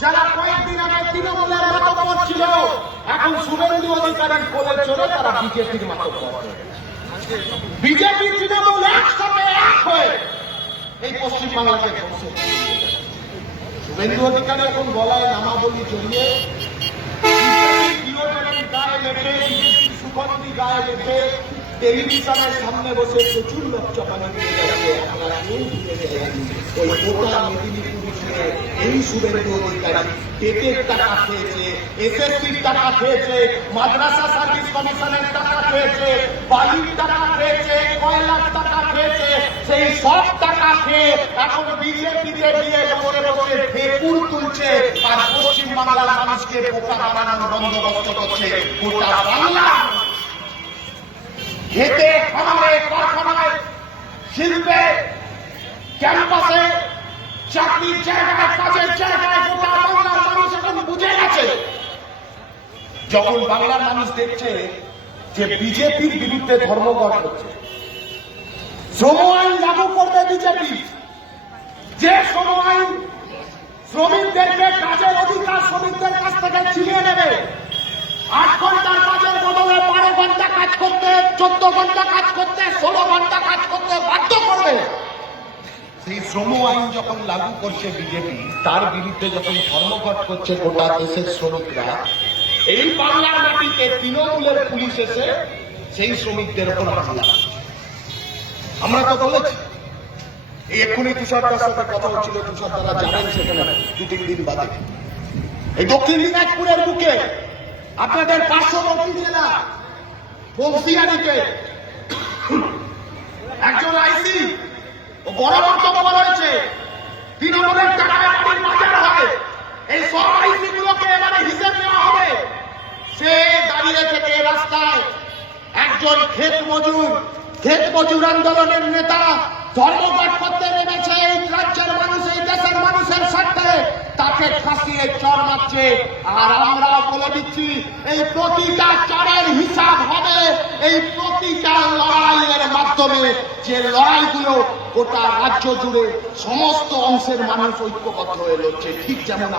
যারা কয়েকদিন আগে তৃণমূলের এখন শুভেন্দু অধিকারীর কোলে চলে তারা বিজেপির মাতব্বর বিজেপি তৃণমূল একসাথে এক হয়ে এই পশ্চিম বাংলাকে শুভেন্দু অধিকারী এখন গলায় নামাবলী জড়িয়ে গায়ে টেলিভিশনের সামনে বসে প্রচুর লোক চাপানি মাদ্রাসা সার্ভিস কমিশনের টাকা টাকা খেয়েছে কয়লার টাকা খেয়ে এখন বিজেপিতে গিয়ে বসে বসে তুলছে আর পশ্চিম বাংলার মানুষকে বোকা বানানোর খেতে খামারে কারখানায় শিল্পে চাকরির জায়গায় কাজের জায়গায় গোটা বাংলার মানুষ এখন বুঝে গেছে। যখন বাংলার মানুষ দেখছে যে বিজেপির বিরুদ্ধে ধর্মঘট হচ্ছে শ্রম আইন লাগু করবে বিজেপি। যে শ্রম আইন শ্রমিকদেরকে কাজের অধিকার শ্রমিকদের কাছ থেকে ছিনিয়ে নেবে, আট ঘণ্টার কাজের বদলে বারো ঘণ্টা কাজ করতে, চোদ্দ ঘণ্টা কাজ করতে, ষোলো ঘণ্টা কাজ করতে সেই শ্রম আইন যখন লাগু করছে বিজেপি, তার বিরুদ্ধে যখন ধর্মঘট করছে গোটা দেশের শ্রমিকরা, এই বাংলার মাটিতে তৃণমূলের পুলিশ এসে সেই শ্রমিকদের উপর হামলা। আমরা তো বলেছি, এই এক্ষুনি তুষারদার সাথে কথা হচ্ছিল তুষার তারা যাবেন সেখানে দু তিন দিন বাদে। এই দক্ষিণ দিনাজপুরের বুকে আপনাদের পার্শ্ববর্তী জেলা বংশিয়ারিতে একজন আইসি বড় বক্তব্য রয়েছে তৃণমূলের টাকায় হবে। এই সব আইসি গুলোকে এবারে হিসেব নেওয়া হবে। সে দাঁড়িয়ে থেকে রাস্তায় একজন ক্ষেত মজুর ক্ষেত মজুর আন্দোলনের নেতা ধর্মঘট করতে নেমেছে এই রাজ্যের মানুষ, এই দেশের মানুষের স্বার্থে। তাকে ফাঁসিয়ে চর মারছে। আর আমরা বলে দিচ্ছি, এই প্রতিটা চরের হিসাব হবে, এই লড়াইয়ের যে লড়াইগুলো গোটা রাজ্য জুড়ে সমস্ত অংশের মানুষ ঐক্যবদ্ধ হয়ে রয়েছে ঠিক যেমন